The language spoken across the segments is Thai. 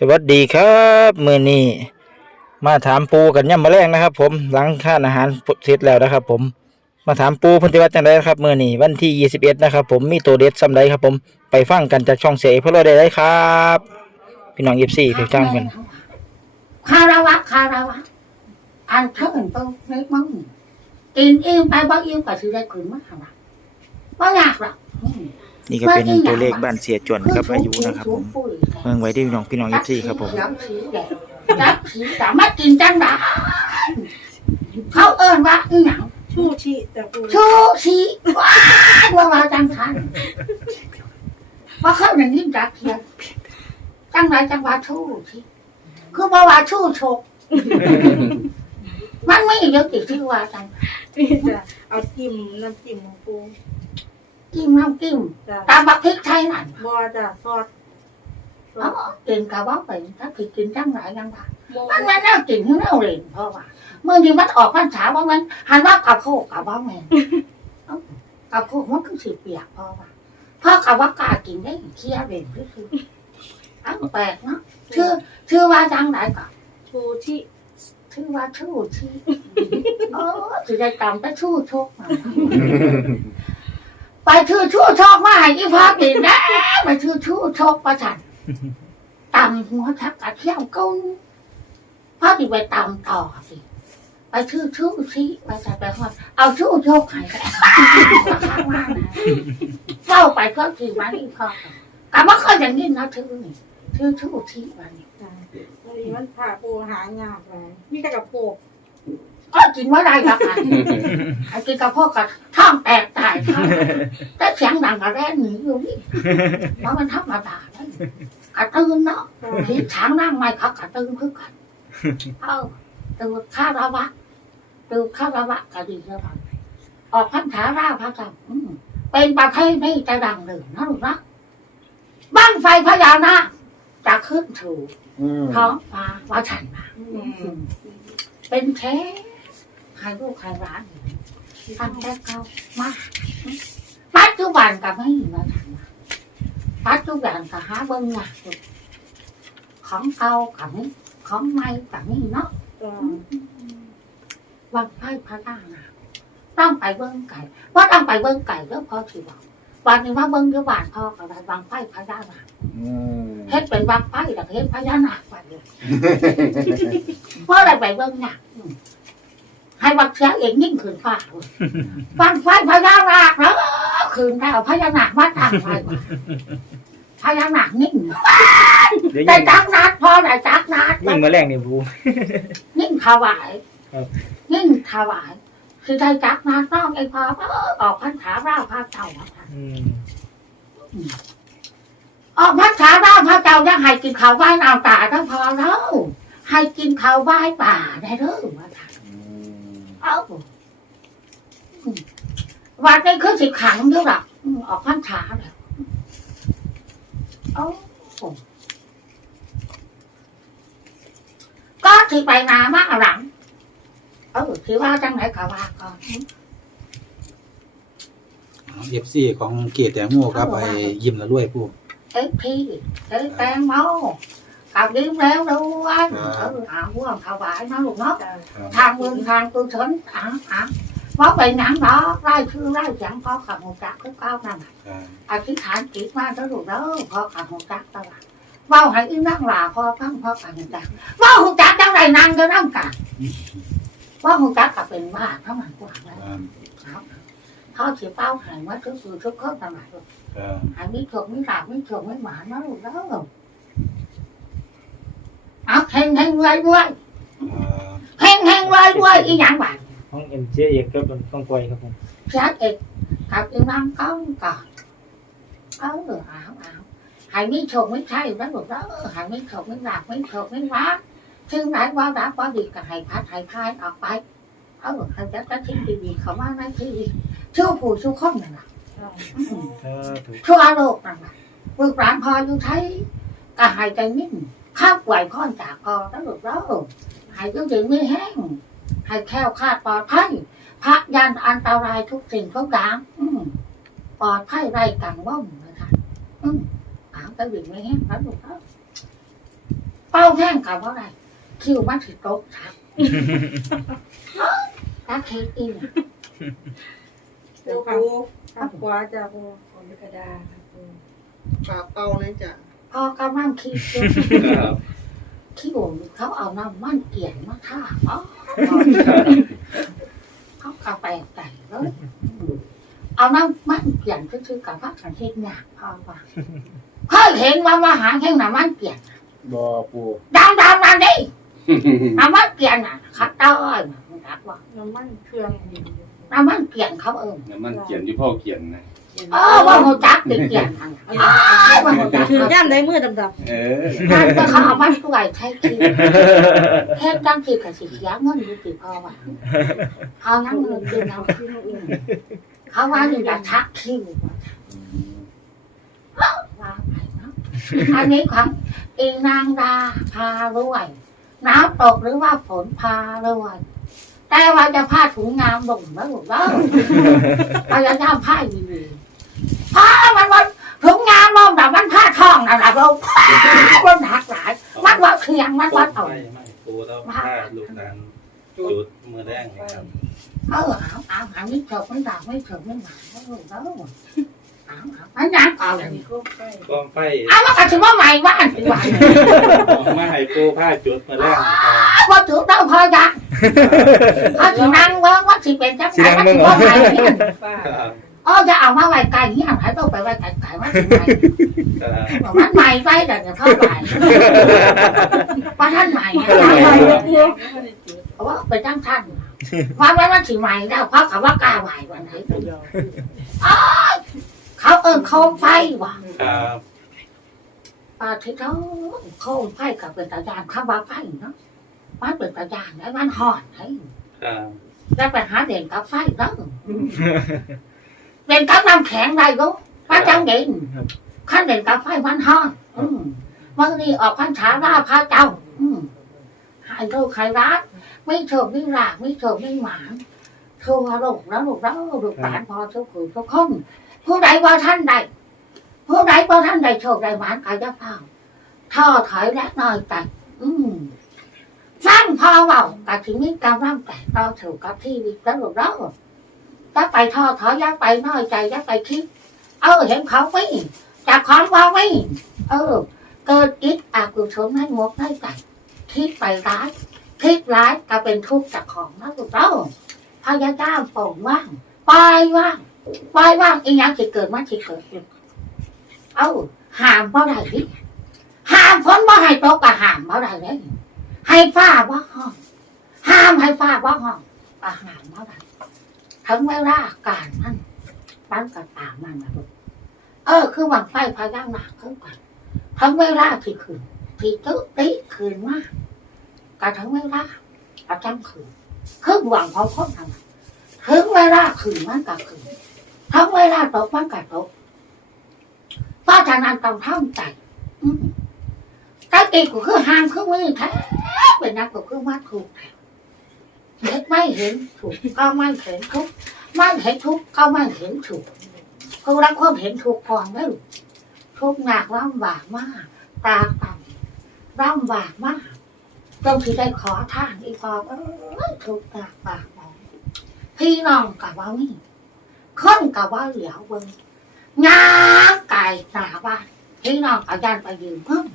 สวัสดีครับมือนี้มาถามปูกันย่ำมาแรงนะครับ ผมหลังทาอาหารเสร็จแล้วนะครับ ผมมาถามปูพันธิวัฒน์จังไดครับมือนี้วันที่ 21 นะครับ ผมมีตัวเด็ดซ้ำใดครับ ผมไปฟังกันจากช่องเสียพวกเราได้เลยครับพี่น้องยิบสี่พี่จ้างกันคาราวะคาราวะอันเทิงตัวเล็กมั้งกินอิ่มไปบ่อิ่มก็สิได้คืนมาหาว่าบ่ยากหรอก นี่ก็เป็นตัวเลขบ้านเสียจวนครับอายุนะครับผมเมืองไว้ที่พี่น้องพี่น้องยิบสี่ครับผมจับสีแดงจับสีแต่มากินจังไดเขาเอิ้นว่าอีหยังชูชีแต่ปูชูชีว้ายว่าว่าจังทันว่าเขาอย่างนี้จักเทียนจังไรจังว่าชูชีคือบ่ว่าชูชกมันไม่เยอะติดที่ว่าจังนี่จะเอาจิ้มน้ำจิ้มของปู จิ้มน้ำจิ้มจ้ะตามบักพริกไทยนั่นบอจ้ะซอสซอเอาสกินกะว่าไปถ้าผิดกินจังไรจังว่าโมมันมันน่ากินที่เราเรียนเพราะว่าเมื่อนี้มันออกพรรษาว่ามันหันว่ากับโคกกับว่าแม่นเอ้ากับโคกมันคือสีเปียกเพราะว่าเพราะกับว่ากากินได้เคี้ยวเรียนคือคืออันแปลกเนาะชื่อชื่อว่าจังไหนก่อน ชูชีชื่อว่าชู่ชีโอ้จะได้จำไปชู่โชคมา ไปชื่อชู่โชคมาให้อีพ่อกินนะไปชื่อชู่โชคประชันตำหัวชักกระเที่ยวกุ้งพ่อที่ไปตำต่อสิไปชื่อชู่ชีไปใส่ไปฮอดเอาชู่โชคให้กันข้างล่างนะเข้าไปเพื่อที่วันอีพ่อกลับมาเคยอย่างนี้นะชื่อนี่ชื่อชู่ชีวันนี้จ้ะวันนี้มันผ่าปูหายากเลยมีแต่กับโปก ก็กินว่าได้ครับอันไอ้กินกับพ่อกับท้องแตกตายท้องแต่เสียงดังกระแรกหนีอยู่นี่เพราะมันธรรมดาเลยกระตือนเนาะจ้ะผีช้างนั่งไม่เขากระตือนคือกันเอาดูข้าระวะดูข้าระวะก็ดีแล้วกันออกพันธาราพระเจ้าอืมเป็นประเภทนี้จะดังหนึ่งนะลูกนะบ้างไฟพญานาคจะขึ้นถูท้องฟ้าว่าฉันมาอือืมมเป็นแท้ ใครลูกใครร้านตั้งแต่เก่ามากปัจจุบันก็ไม่มีมาทำมาปัจจุบันก็หาเบิ้งยากอยู่ของเก่ากับนี้ของใหม่กับนี้เนาะจ้ะวันไพ่พระนานาต้องไปเบิ้งไก่ว่าต้องไปเบิ้งไก่แล้วพอสิบอกวันนี้ว่าเบิ้งเดี๋ยวบานพ่อก็ได้วางไพ่พระนานาเฮ็ดเป็นวางไพ่แต่เฮ็ดพญานาคไปเลยเพราะอะไรไปเบิ้งหนักอืม ให้วักเสียเองยิ่งขึ้นฟ้าเลยวางไฟพญานาคแล้วคืนได้เอาพญานาคมาตั้งไว้ว่ะพญานาคนิ่งเดี๋ยวได้ยิ่งจักนัดพอได้จักนัดยิ่งมาแรงนี่ปูนิ่งถวายครับนิ่งถวายคือได้จักนัดน้องไอ้พอเออออกพันธาราพระเจ้าอะค่ะอืมออกพันธาราพระเจ้ายังให้กินข้าวไหว้น้ำตาก็พอแล้วให้กินข้าวไหว้ป่าได้เด้อว่าค่ะ เอ้าอืมวันนี้คือสิขังอยู่หรอกอืมออกพันธาแล้วเอ้าก็ที่ไปนามาหลังเออที่ว่าจังไหนก็ว่าก่อนเอฟซีของเกตแตงโมครับไปยิ้มแล้วรวยผู้เอ้พี่เอ้แตงโม กับดิ้มแล้วด้วยครับเออเอาว่างถวายนะลูกเนาะจ้ะทางบุญทางกุศลอะอะว่าไปหนังเนาะไล่ชื่อไล่เสียงพ่อขับหัวจักคือเก้านั่นน่ะครับอธิษฐานจิตมาแล้วลูกเด้อพ่อขับหัวจักตลอดเว่าให้อีนั่งหลาพ่อพังพ่อขับหัวจักเว่าหัวจักจังไรนั่งจะนั่งกันเว่าหัวจักก็เป็นบ้าเท่านั้นกว่าแล้วครับเขาสิเป้าหายว่าทุกสิ่งทุกข้อต่างหากครับหายไม่ถูกไม่หลับไม่ถูกไม่หมานะลูกเด้อเอาแข่งแข่งไรด้วยครับแข่งแข่งไรด้วยอีหยังบ้างห้องเอ็มเจเอกครับมันต้องปล่อยครับผมเสียเอกกับอีนั่งก้องก่อนเออเอาเอาหายไม่ถูกไม่ใช่นะลูกเด้อหายไม่ถูกไม่หลับไม่ถูกไม่หมาซึ่งไหนว่ารับว่าดีกับหายพัดหายพายออกไปเออใครจะจะทิ้งดีๆเขามาในที่ชั่วผู้ชั่วข้องนั่นแหละจ้ะอืมสาธุทั่วโลกนั่นแหละลูกหลานพออยู่ใช้ก็หายใจนิ่ง ข้าวไหวพ่อนจากพอแล้วลูกเราหายใจดีไม่แห้งใหายแคล้วคลาดปลอดภัยพระยันอันตรายทุกสิ่งทุกอย่างอืมปลอดภัยไร้กังวลนะคะอืมเอาไปดีไม่แห้งแล้วลูกเราเป้าแห้งกับว่าไรคิวมันถือโต๊ะครับตาเค้กอีกปูปูขับขวาจ้ะปูของกระดาครับปูปากเป่าเลยจ้ะ พอกำลังคิดอยู่ครับที่ผมเขาเอาน้ำมันเกลี่ยนมาท่าอ๋อเขากาแฟไก่เลยเอาน้ำมันเกลี่ยนก็คือกับพระสันเทศหนักพอว่าเคยเห็นว่ามาหาแห่งน้ำมันเกลี่ยนบ่ปูดำดำนั่นดิน้ำมันเกลี่ยนอะคัดต้อยมันรักว่าน้ำมันเครื่องดินน้ำมันเกลี่ยนเขาเอิญน้ำมันเขียนอยู่พ่อเขียนนะเออว่าหัวจักติดเกลี่ยนอันนั้นอ้าวว่าหัวจักถือย่ามได้มือดำเออนั่นก็เขาเอามาช่วยใช้คิวเฮ็ดจังสิกับสิเสียเงินอยู่สิพอว่าเอานั่งเงินกินเอาๆที่นู่นอื่นเขาว่าอยู่จะชักคิวว่าไปเนาะอันนี้ของอีนางดาพารวยน้ำตกหรือว่าฝนพารวยแต่ว่าจะพาถุงงามลงแล้วลูกเด้อเราจะย่ามผ้าอยู่ ดีผ้ามันว่าถุงงามลงแต่มันผ้าทองนะนะเราคนหักหลายมันว่าเคียงมันว่าเอาไม่ไม่ปูแล้วผ้าลูกนั้นจุดมือแดงนะครับเออเอาเอาเอาไม่เถิดไม่ด่าไม่เถิดไม่หมาแล้วลูกเด้อเอาเอาไม่ยังเอาเลยมีคู่ใกล้กองไฟเอามากันถึงว่าใหม่บ้านดีกว่ามาให้ปูผ้าจุดมือแดงนะครับพอถือเต้าพอยังเขาสินั่งว่าว่าสิเป็นจังไงว่าสิว่าใหม่เนี่ยป้าครับ อ๋อจะเอามาไว้ไกลเนี่ยใครต้องไปไว้ไกลไกลว่าสิใหม่ครับมันใหม่ไปเดี๋ยวจะเข้าไปว่าท่านใหม่เนี่ยใหม่เลยปูเพราะว่าเป็นจังท่านว่าว่ามันสิใหม่แล้วเพราะคำว่ากล้าใหม่วันไหนเขาเอิ้นโคมไฟว่ะครับปาที่เขาโคมไฟกับเป็นตะยานข้าว่าไฟเนาะมันเป็นตะยานแล้วมันหอนให้ครับแล้วไปหาเด่นกับไฟเนาะ เด่นกับน้ำแข็งได้ก็ว่าจังเด่นขั้นเด่นกับไฟมันหอนอืมวันนี้ออกพันษาล่าพระเจ้า อืมหายโรคใครรักไม่โชคไม่รากไม่โชคไม่หมานโชว์ลูกแล้วลูกแล้วลูกหลานพอทุกคนทุกคนผู้ใดว่าท่านใดผู้ใดว่าท่านใดโชคใดหมานกายภาพท่อถอยและน้อยใจอืมฟังพอเบากับถึงนี้กำลังแต่ต่อถูกกับที่วิแล้วลูกแล้ว ถ้าไปท่อถอยอยักไปน้อยใจยักไปคิด เออเห็นเขาไหมจากของว่าไม่เออ เกิดอิดอากุศลให้งกให้ใจคิดไปร้ายคิดร้ายก็เป็นทุกข์จากของนะลูกเต้าพยายามปล่องว่างปล่อยว่างปล่อยว่างอีกอย่างจะเกิดมันจะเกิดเอ้าห้ามเพราะอะไรดิห้ามพ้นว่าให้ตกก็ห้ามเพราะอะไรเลยให้ฟ้าว่าห้องห้ามให้ฟ้าว่าห้องก็ห้ามเพราะอะไร ถึงเวลาการมันมันก็ตามันนะลูกเออ คือหวังไฟพยายามหนักขึ้นกันทั้งเวลาที่คืนที่ตึ๊ติคืนมากกับทั้งเวลากับทั้งคืนคือหวังของคนทำถึงเวลาคืนมันกับคืนทั้งเวลาตกมันกับตกเพราะฉะนั้นต้องท่องใจอืมแต่ตีกูคือห้ามคือไม่แท้เป็นนักกูคือว่าถูกแท้ เห็นไม่เห็นถูกก็ไม่เห็นทุกไม่เห็นทุกข์ก็ไม่เห็นถูกคือรักความเห็นถูกก่อนไม่รู้ทุกหนักลำบากมาก ตาต่ำลำบากมากจงที่ได้ขอทานอีพอเอ้ยทุกหนักบากหมองพี่น้องกับว่านี่คนกับว่าเหลียวเบิ้งงาไก่หนาบ้านพี่น้องกับยันไปยืมเพิ่ม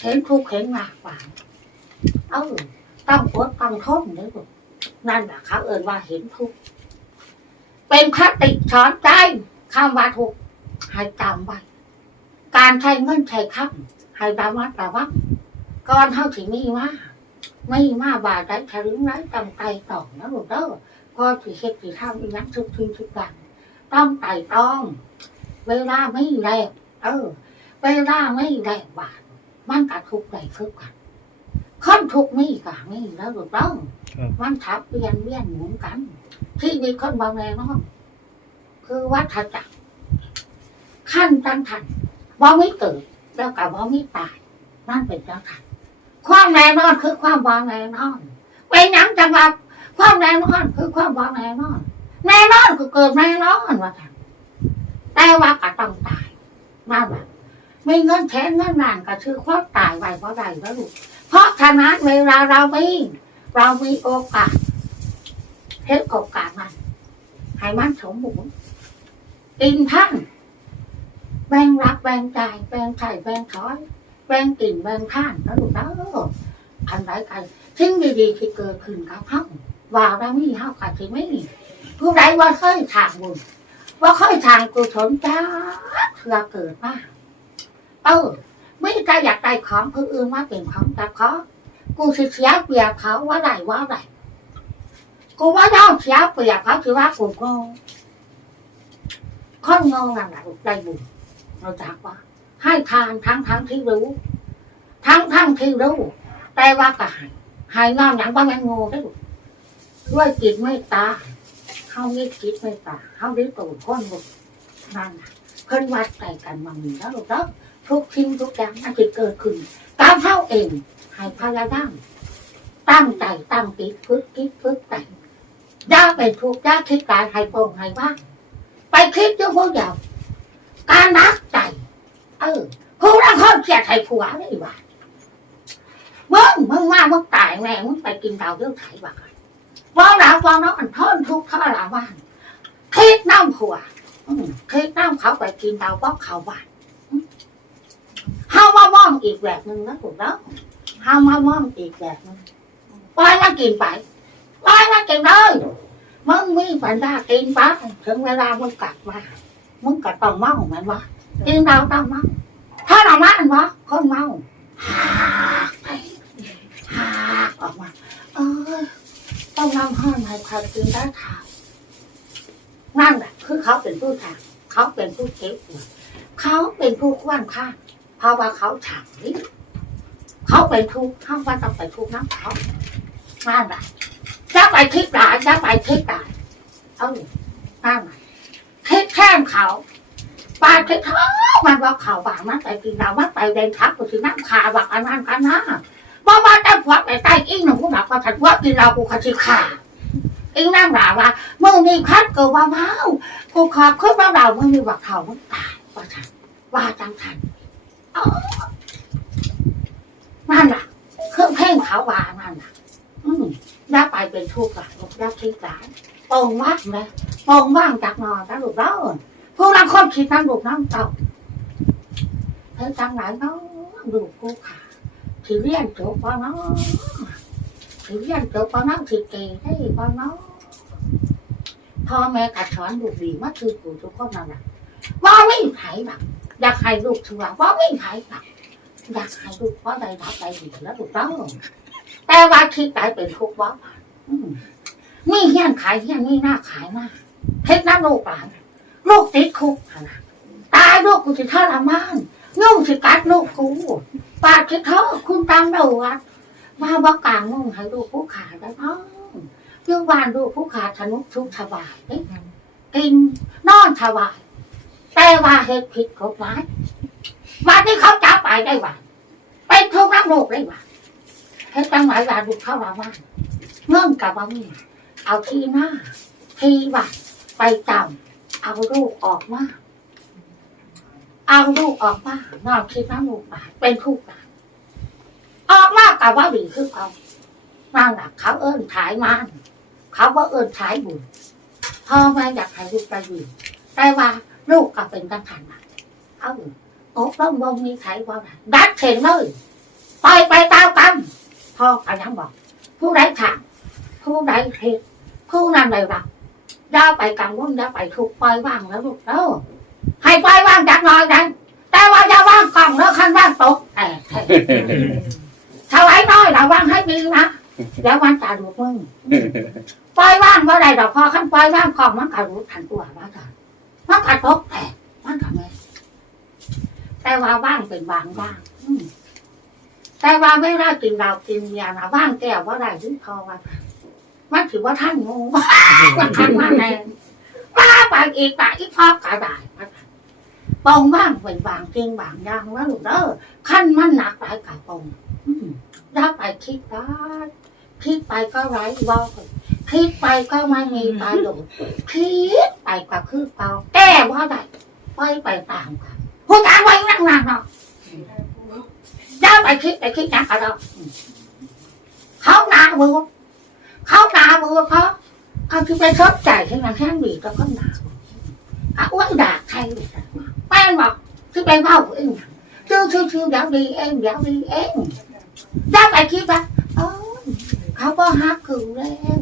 เห็นทุกเห็นหนักบากเออต้องอดต้องทนเลยลูก นั่นแหละเขาเอ่นว่าเห็นทุก เป็นคติสอนใจคำว่าทุกให้จำไว้ การใช้เงินใช้คำให้ระมัดระวังก่อนเท่าที่มีมาไม่มาบาดได้ทะลึงไรจำไตต่องนะลูกเด้อก็ถือเฮ็ดถือทำอีนักทุกทีทุกอย่างต้องไต่ต้อง เวลาไม่แรงเออ เวลาไม่แรงบาดมันกระทุกได้คือกันคนทุกข์มีกะมีแล้วลูกเด้อ มันทับเวียนเวียนหมุนกันที่มีคนบางแรงเนาะคือวัฏจักรขั้นตั้งทันว่าไม่เกิดแล้วกับว่าไม่ตายนั่นเป็นเจ้าค่ะความแน่นอนคือความวางแน่นอนเป็นหยังจังหวะความแน่นอนคือความวางแน่นอนแน่นอนคือเกิดแน่นอนว่าท่านแต่ว่าก็ต้องตายนั่นแหละมีเงินแทนเงินล้านก็คือความตายไว้เพราะใดแล้วลูกเพราะฉะนั้นเวลาเรามี เรามีโอกาสเฮ็ดโอกาสมันให้มันสมบูรณ์อินท่านแบ่งรับแบ่งจ่ายแบ่งไถ่แบ่งถอยแบ่งกินแบ่งท่านแล้วลูกเด้ออันไรกันสิ่งดีๆที่เกิดขึ้นกับเฮาว่าเรามีเฮากับที่ไม่ผู้ใดว่าเคยทางบุญว่าเคยทางกุศลจ้าเพื่อเกิดมาเออไม่ได้อยากได้ของผู้อื่นมาเป็นของแต่ขอ กูสิเสียเปรียบเขาว่าไรว่าไรกูว่าย่อมเสียเปรียบเขาคือว่ากูโง่คนโง่นั่นแหละใจบุญเราจากว่า ให้ทานทั้งทั้งที่รู้ ทั้งทั้งที่รู้แต่ว่าก็ให้ให้งอมอย่างว่ามันโง่ได้ดูด้วยจิตไม่ตาเขาไมีจิตไม่ตาเขาได้ตูดคนบุนั่นน่ะเพิ่นวัดใจกันมามีแล้วลูกเนาทุกทิ้งทุกอย่างมันจะเกิดขึ้นตามเท่าเอง ให้พยายามตั้งใจตั้งติดฝึกคิดฝึกแต่งย่าไปทุกย่าคิดกายให้โปร่งให้ว่างไปคิดเรื่องพวกเดียวการนักใจเออผู้รักคนเกลียดให้ผัวได้ว่ามึงมึงมามึงตายแม่มึงไปกินเราเรื่องไถบ้าว่าเราว่าน้องอันทนทุกข์ทรมานคิดน้ำผัวคิดน้ำเขาไปกินเราเพราะเขาบ้านเฮามามองอีกแบบหนึ่งนะถูกแล้ว เฮามามองอีกแบบหนึงปล่อยมันกินไปปล่อยมันกินเลยมึงมีปัญญากินไปถึงเวลามึงกลับมามึงก็ต้องเมาเหมือนว่ากินเราต้องเมาถ้าเราเมาอันวะคนเมาหากไปหากออกมา เออต้องนำห้อนให้ใครกินได้ข่าวนั่นแหละคือเขาเป็นผู้ทำเขาเป็นผู้เก็บเขาเป็นผู้คว้านข้างเพราะว่าเขาฉากนี้ เขาไปทุกข์เขาว่าต้องไปทุกข์น้ำเขานั่นแหละจะไปคิดหลายจะไปคิดหลายเออนั่นแหละคิดแค่เขาปาคิดเท่ามันว่าเขาบางมันไปกินเรามันไปเดินทักกูสิน้ำขาบักอันนั้นกันนะบ่ว่าแต่ผัวไปใต้อีหนุ่มกูบอกว่าฉันว่ากินเรากูขาชิขาอีนั่งด่าว่ามึงนี่คัดเกิดว่าเมากูขอบขึ้นว่าเรามึงมีบักเขามึงตายว่าฉันว่าจังฉันอ๋อ นั่นน่ะเครื่องเพ่งขาวานั่นน่ะ อืมอย่าไปเป็นทุกข์หลายอย่าคิดหลายปองว่างเลยปองว่างจากนอนนะลูกเด้อพวกเราคนคิดนั่งลูกนั่งเต่าเธอจังไหนเนาะลูกกูขาถือเรียนจบปะเนาะถือเรียนจบปะเนาะถือเก่งได้ปะเนาะพ่อแม่กัดสอนลูกดีมาคือกูทุกคนนั่นแหละว่าไม่ไผ่หรอกอยากให้ลูกถือว่าว่าไม่ไผ่หรอก อยากให้ลูกว่าได้รับได้ดีแล้วถูกต้องแต่ว่าคิดได้เป็นทุกข์ว่าอมีเฮี้ยนขายเฮี้ยนมีหน้าขายมากเฮ็ดน้ำลูกหลานลูกติดคุกนะตายลูกกูจะทรมานยุ่งสิกัดลูกกูปาดคิเถอคุณตามเราวัดมาบอกกลางมุ่งให้ลูกผู้ขาได้พ้องเรื่องวานลูกผู้ขาสนุทุกข์สบายกินนอนสบายแต่ว่าเฮ็ดผิดกฎหมาย วันนี้เขาจับไปได้ว่าเป็นทุกข์รักโลกได้ว่าให้ตั้งหลายวันบุกเข้ามาว่าเงื่อนกับว่ามีเอาทีหน้า ทีว่าไปจำเอาลูกออกมาเอาลูกออกมานอนคิดน้ำลูกบาดเป็นทุกข์บาดออกมากับว่าดีคือเขานั่งหลักเขาเอิ้นขายมันเขาว่าเอิ้นขายบุญพ่อแม่อยากให้ลูกไปดีแต่ว่าลูกก็เป็นกังขันนะเอา โอ้บ้องบ้องมีใครว่าดัดเข็นเลยไปไปตามกันพ่อก็ยังบอก ผู้ใดถามผู้ใดเหตุผู้นั้นเลยรับอย่าไปกังวลย่าไปทุกปล่อยว่างแล้วลูกเด้อให้ปล่อยว่างจากหน้อยได้แต่ว่าอย่าว่างกล่องแล้วคันว่างตกแต่ถวายน้อยระวังให้ดีนะอย่าวันจ่าดูมึงปล่อยว่างเมื่อไรดอกพอขั้นปล่อยว่างกล่องมันก็รู้ทันตัวว่าจ้ะมันก็ตกแต่มันก็ไม่ แต่ว่าว่างเป็นบางว่างแต่ว่าไม่ได้กินเรากินยานะว่างแก้วว่าได้ที่คอว่ามันถือว่าท่านงูว่าท่านมาแรงว่าไปอีกไปอีกพอกระดาษปองว่างเป็นบางจริงบางอย่างว่าลูกเด้อขั้นมันหนักไปกับปองย่าไปคิดได้คิดไปก็ไร้วอคิดไปก็ไม่มีประโยชน์คิดไปก็คือเปล่าแก้ว่าได้ไปไปตามกัน ผู้ชาไว้นั่งนานเนาะย่าไปคิดไปคิดนะอะไรเขาหนามือเขาหนามือเพราเขาคือไปชอบใจที่มันแห้งดีก็เขาหนาอะอ้วนด่าใครแป้งบอกคือไปเมาเองชื่อชื่อชื่อเดี๋ยวดีเองเดี๋ยวดีเองย่าไปคิดว่าเขาก็ฮักคือแล้ว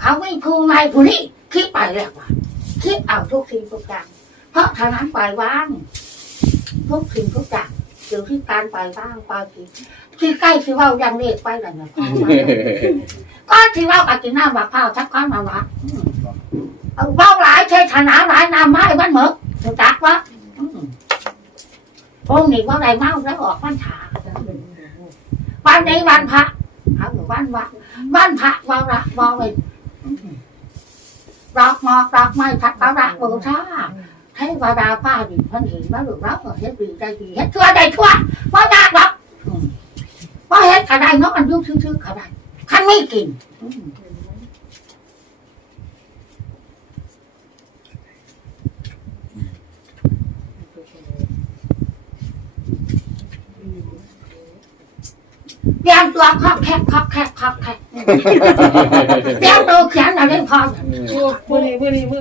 เขาไม่พูดไม่พูดนี่คิดไปแล้วว่ะคิดเอาทุกสิ่งทุกอย่าง ราะทางนั้นปล่อยวางทุกสิ่งทุกอย่างอยู่ที่การปล่อยวางปล่อยที่ที่ใกล้ที่ว่ายังเรียกไปแล้วเนี่ยก็ที่ว่ากับที่หน้าว่าข้าวทักข้าวมาว่าเอาเบ้าหลายเชษฐาหลายนามไม้บ้านเหมือกถูกจักวะอืมพวกนี้ว่าไรเมาแล้วออกวันถาวันนี้วันพระเอาอยู่วันวะวันพระวันละวันเลยดอกหมอกดอกไม้ทักการะบูชา ให้วาดาป้าดิพันเห็นว่าหรือรับเฮ็ดดีได้ดีเฮ็ดชั่วได้ชั่วว่ายากหรอกอืมว่าเฮ็ดกระไดเนาะมันยุ่งชื่อๆกระไดขันไม่กินอืมเตรียมตัวคอกแคกคอกแคกคอกแคกเตรียมตัวเขียนอะไรพอปูมือนี้มือนี้มือ